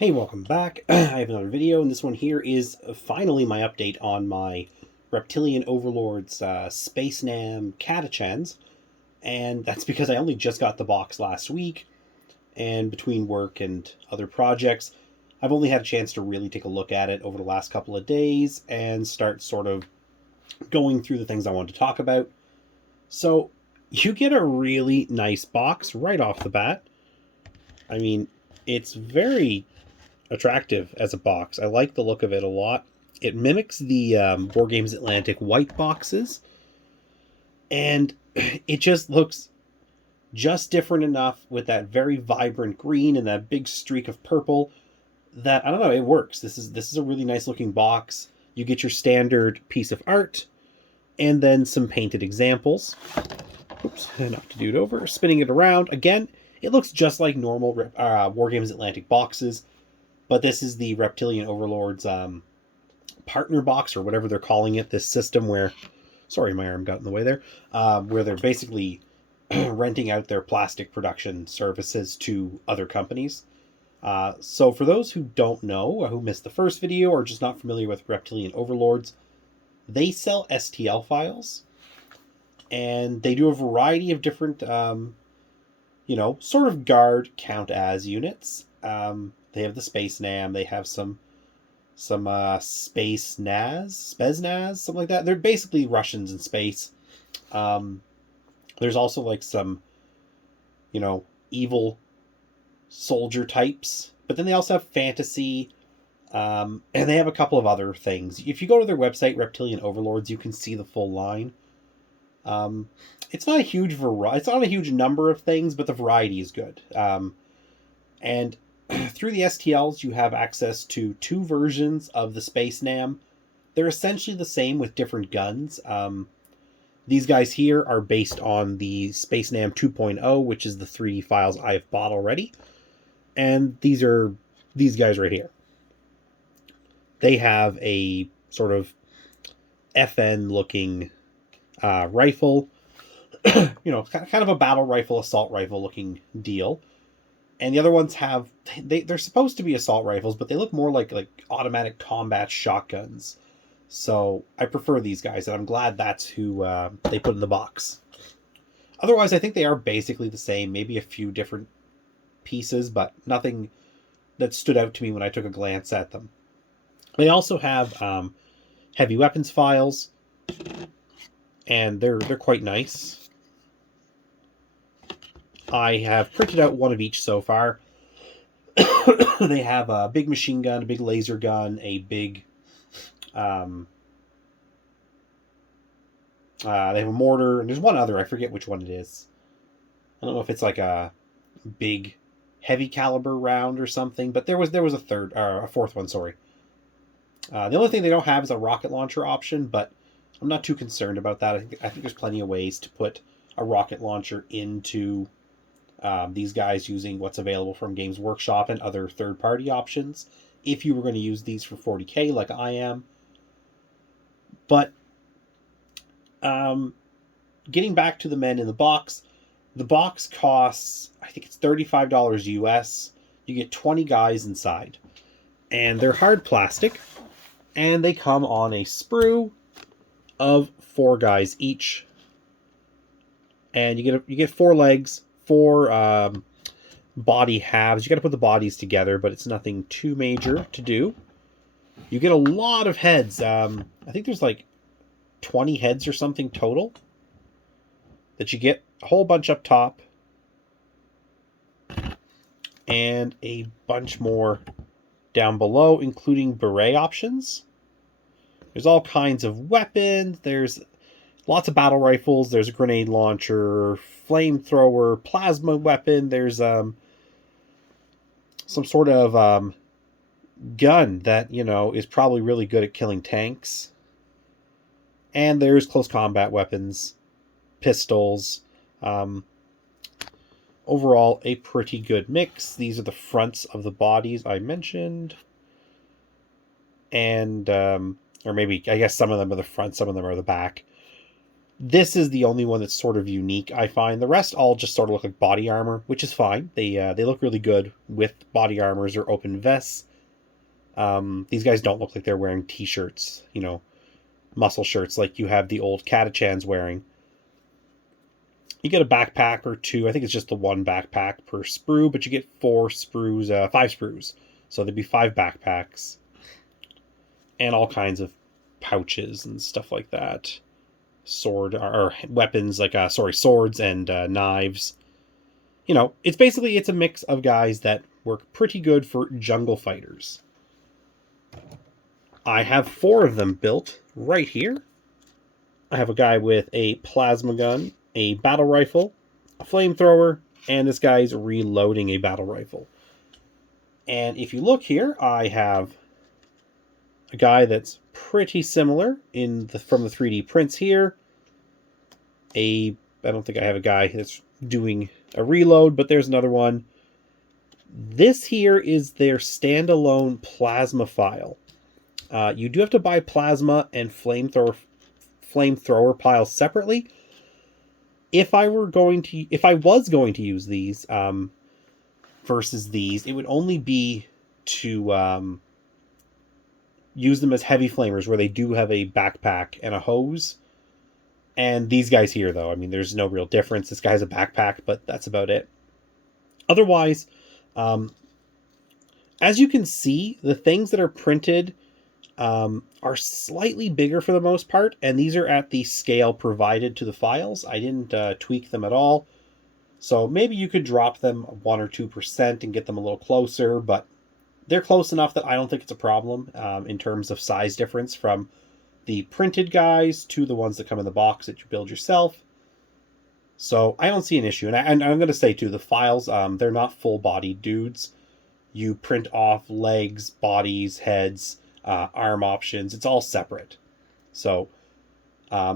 Hey, welcome back. I have another video, and this one here is finally my update on my Reptilian Overlords SpaceNam Catachans, and that's because I only just got the box last week, and between work and other projects, I've only had a chance to really take a look at it over the last couple of days and start sort of going through the things I wanted to talk about. So, you get a really nice box right off the bat. I mean, it's very attractive as a box. I like the look of it a lot. It mimics the Wargames Atlantic white boxes, and it just looks just different enough with that very vibrant green and that big streak of purple that I don't know, it works. This is a really nice looking box. You get your standard piece of art and then some painted examples. Oops, enough to do it over. Spinning it around again, it looks just like normal Wargames Atlantic boxes. But this is the Reptilian Overlords partner box, or whatever they're calling it, this system where, sorry, my arm got in the way there, where they're basically renting out their plastic production services to other companies. So for those who don't know, who missed the first video, or just not familiar with Reptilian Overlords, they sell STL files, and they do a variety of different, sort of guard count as units. They have the SpaceNam. They have some Space Naz, SpaceNaz, something like that. They're basically Russians in space. There's also like some, evil soldier types. But then they also have fantasy, and they have a couple of other things. If you go to their website, Reptilian Overlords, you can see the full line. It's not a huge it's not a huge number of things, but the variety is good. And through the STLs, you have access to two versions of the SpaceNam. They're essentially the same with different guns. These guys here are based on the SpaceNam 2.0, which is the 3D files I've bought already. And these are these guys right here. They have a sort of FN-looking rifle, kind of a battle rifle, assault rifle looking deal. And the other ones have, they're supposed to be assault rifles, but they look more like automatic combat shotguns. So I prefer these guys, and I'm glad that's who they put in the box. Otherwise, I think they are basically the same, maybe a few different pieces, but nothing that stood out to me when I took a glance at them. They also have heavy weapons files, and they're quite nice. I have printed out one of each so far. They have a big machine gun, a big laser gun, a big... they have a mortar, and there's one other. I forget which one it is. I don't know if it's like a big heavy caliber round or something, but there was a fourth one, sorry. The only thing they don't have is a rocket launcher option, but I'm not too concerned about that. I think there's plenty of ways to put a rocket launcher into these guys using what's available from Games Workshop and other third-party options, if you were going to use these for 40k like I am. But getting back to the men in the box costs, I think it's $35 US. You get 20 guys inside, and they're hard plastic, and they come on a sprue of 4 guys each, and you get 4 legs, 4 body halves. You got to put the bodies together, but it's nothing too major to do. You get a lot of heads. I think there's like 20 heads or something total that you get, a whole bunch up top, and a bunch more down below, including beret options. There's all kinds of weapons. There's lots of battle rifles. There's a grenade launcher, flamethrower, plasma weapon. There's some sort of gun that, is probably really good at killing tanks. And there's close combat weapons, pistols. Overall, a pretty good mix. These are the fronts of the bodies I mentioned. And, or maybe, I guess some of them are the front, some of them are the back. This is the only one that's sort of unique, I find. The rest all just sort of look like body armor, which is fine. They look really good with body armors or open vests. These guys don't look like they're wearing t-shirts, you know, muscle shirts like you have the old Catachans wearing. You get a backpack or two. I think it's just the one backpack per sprue, but you get 5 sprues. So there'd be 5 backpacks. And all kinds of pouches and stuff like that. Sword or weapons like swords and knives. You know, it's a mix of guys that work pretty good for jungle fighters. I have 4 of them built right here. I have a guy with a plasma gun, a battle rifle, a flamethrower, and this guy's reloading a battle rifle. And if you look here, I have a guy that's pretty similar from the 3D prints here. I don't think I have a guy that's doing a reload, but there's another one. This here is their standalone plasma file. You do have to buy plasma and flamethrower piles separately. If I was going to use these versus these, it would only be to use them as heavy flamers, where they do have a backpack and a hose. And these guys here, though, I mean, there's no real difference. This guy has a backpack, but that's about it. Otherwise, as you can see, the things that are printed are slightly bigger for the most part, and these are at the scale provided to the files. I didn't tweak them at all. So maybe you could drop them 1 or 2% and get them a little closer, but they're close enough that I don't think it's a problem in terms of size difference from the printed guys to the ones that come in the box that you build yourself. So I don't see an issue. And I'm going to say, too, the files, they're not full-bodied dudes. You print off legs, bodies, heads, arm options. It's all separate. So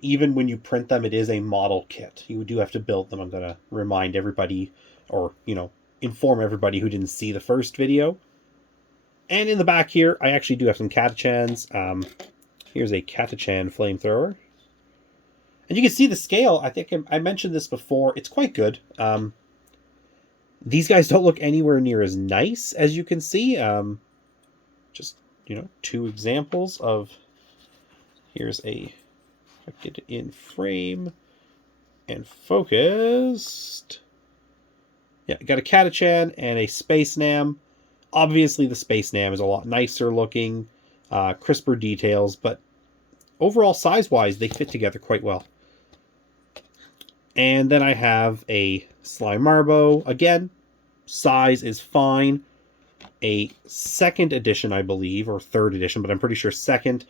even when you print them, it is a model kit. You do have to build them. I'm going to remind everybody, or, you know, inform everybody who didn't see the first video. And in the back here, I actually do have some Catachans. Here's a Catachan flamethrower. And you can see the scale. I think I mentioned this before. It's quite good. These guys don't look anywhere near as nice as you can see. Just, you know, 2 examples of... Here's a... If I get it in frame and focused. Yeah, got a Catachan and a SpaceNam. Obviously, the SpaceNam is a lot nicer looking, crisper details, but overall, size-wise, they fit together quite well. And then I have a Slime Marbo. Again, size is fine. A 2nd edition, I believe, or 3rd edition, but I'm pretty sure 2nd,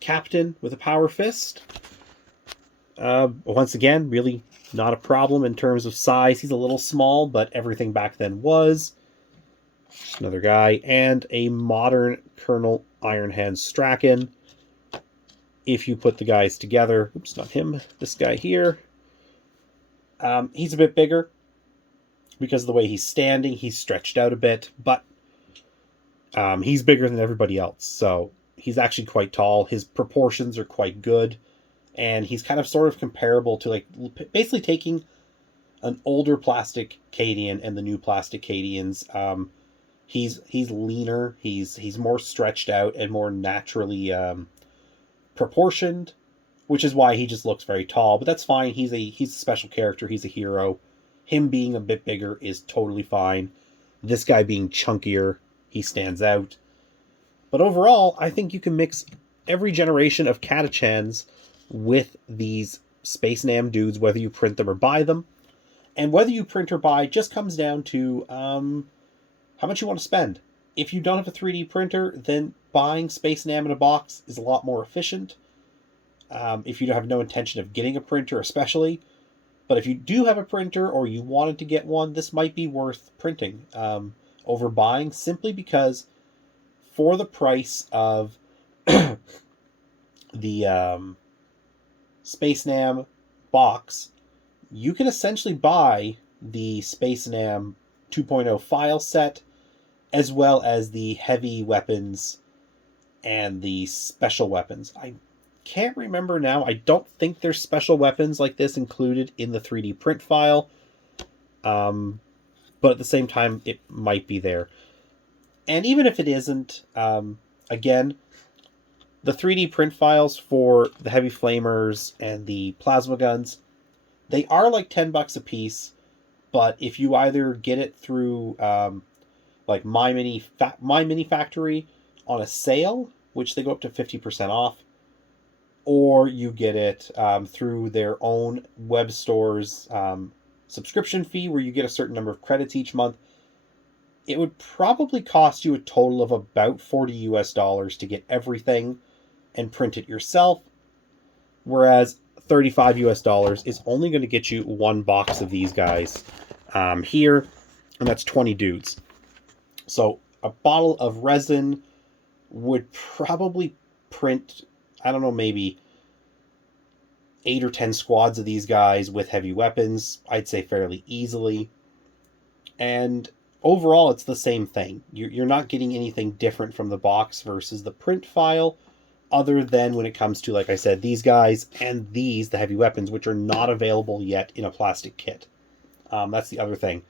Captain with a Power Fist. Once again, really not a problem in terms of size. He's a little small, but everything back then was. Another guy, and a modern Colonel Iron Hand Strachan. If you put the guys together, oops, not him, this guy here. He's a bit bigger because of the way he's standing. He's stretched out a bit, but he's bigger than everybody else. So he's actually quite tall. His proportions are quite good, and he's kind of sort of comparable to, like, basically taking an older plastic Cadian and the new plastic Cadians. He's leaner. He's more stretched out and more naturally proportioned, which is why he just looks very tall. But that's fine. He's a special character. He's a hero. Him being a bit bigger is totally fine. This guy being chunkier, he stands out. But overall, I think you can mix every generation of Catachans with these SpaceNam dudes, whether you print them or buy them. And whether you print or buy just comes down to how much you want to spend. If you don't have a 3D printer, then buying SpaceNam in a box is a lot more efficient. If you have no intention of getting a printer especially. But if you do have a printer or you wanted to get one, this might be worth printing over buying, simply because for the price of the SpaceNam box, you can essentially buy the SpaceNam 2.0 file set, as well as the heavy weapons and the special weapons. can't remember now. I don't think there's special weapons like this included in the 3D print file. But at the same time, it might be there. And even if it isn't, again, the 3D print files for the heavy flamers and the plasma guns, they are like $10 a piece. But if you either get it through like My Mini Factory on a sale, which they go up to 50% off, or you get it through their own web store's subscription fee, where you get a certain number of credits each month, it would probably cost you a total of about $40 to get everything and print it yourself, whereas $35 is only going to get you one box of these guys here, and that's 20 dudes. So a bottle of resin would probably print, I don't know, maybe 8 or 10 squads of these guys with heavy weapons, I'd say fairly easily. And overall, it's the same thing. You're not getting anything different from the box versus the print file, other than when it comes to, like I said, these guys and these, the heavy weapons, which are not available yet in a plastic kit. That's the other thing.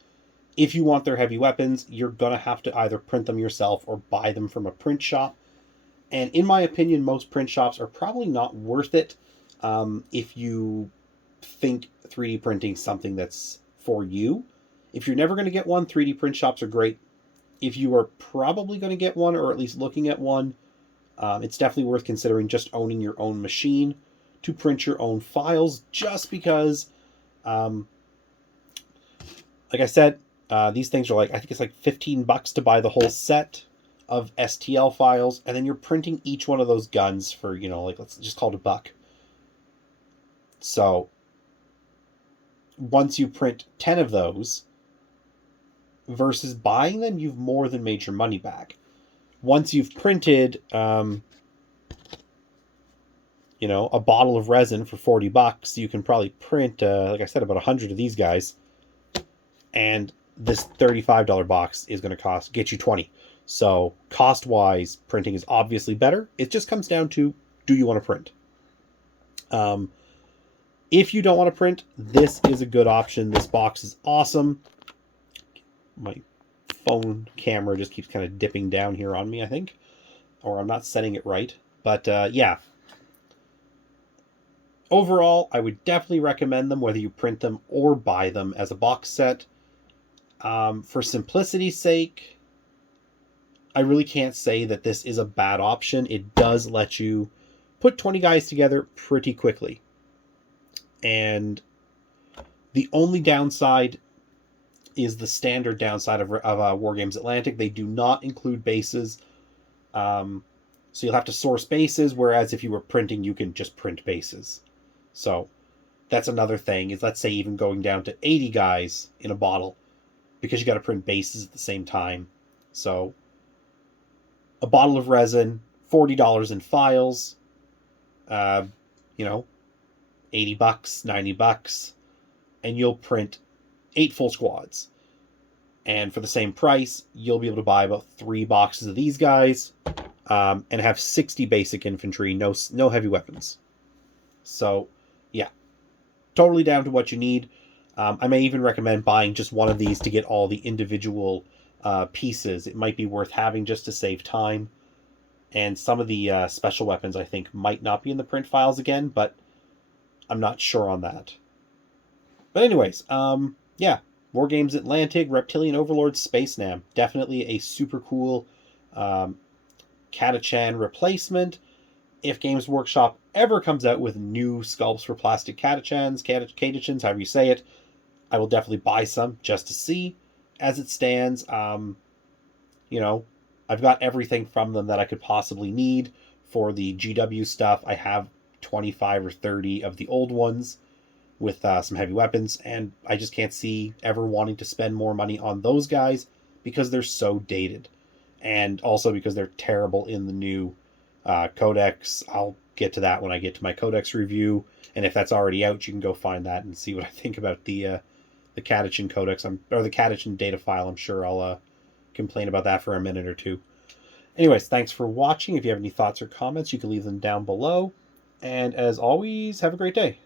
If you want their heavy weapons, you're going to have to either print them yourself or buy them from a print shop. And in my opinion, most print shops are probably not worth it if you think 3D printing is something that's for you. If you're never going to get one, 3D print shops are great. If you are probably going to get one, or at least looking at one, it's definitely worth considering just owning your own machine to print your own files, just because, like I said, these things are like, I think it's like $15 to buy the whole set of STL files, and then you're printing each one of those guns for, like, let's just call it $1. So once you print 10 of those versus buying them, you've more than made your money back. Once you've printed, a bottle of resin for $40, you can probably print, like I said, about 100 of these guys. And this $35 box is going to get you 20. So cost-wise, printing is obviously better. It just comes down to, do you want to print? If you don't want to print, this is a good option. This box is awesome. My phone camera just keeps kind of dipping down here on me, I think. Or I'm not setting it right. But yeah. Overall, I would definitely recommend them, whether you print them or buy them as a box set. For simplicity's sake, I really can't say that this is a bad option. It does let you put 20 guys together pretty quickly. And the only downside is the standard downside of Wargames Atlantic. They do not include bases. So you'll have to source bases, whereas if you were printing, you can just print bases. So that's another thing, is let's say even going down to 80 guys in a bottle, because you got to print bases at the same time. So a bottle of resin, $40 in files, $80, $90, and you'll print 8 full squads. And for the same price, you'll be able to buy about 3 boxes of these guys, and have 60 basic infantry, no heavy weapons. So, yeah, totally down to what you need. I may even recommend buying just one of these to get all the individual pieces. It might be worth having just to save time. And some of the special weapons, I think, might not be in the print files again, but I'm not sure on that. But anyways, yeah, Wargames Atlantic, Reptilian Overlords, SpaceNam. Definitely a super cool Catachan replacement. If Games Workshop ever comes out with new sculpts for plastic Catachans, however you say it, I will definitely buy some just to see. As it stands, I've got everything from them that I could possibly need. For the GW stuff, I have 25 or 30 of the old ones with some heavy weapons, and I just can't see ever wanting to spend more money on those guys because they're so dated, and also because they're terrible in the new codex. I'll get to that when I get to my codex review, and if that's already out, you can go find that and see what I think about the Catachan codex, or the Catachan data file. I'm sure I'll complain about that for a minute or two. Anyways, thanks for watching. If you have any thoughts or comments, you can leave them down below. And as always, have a great day.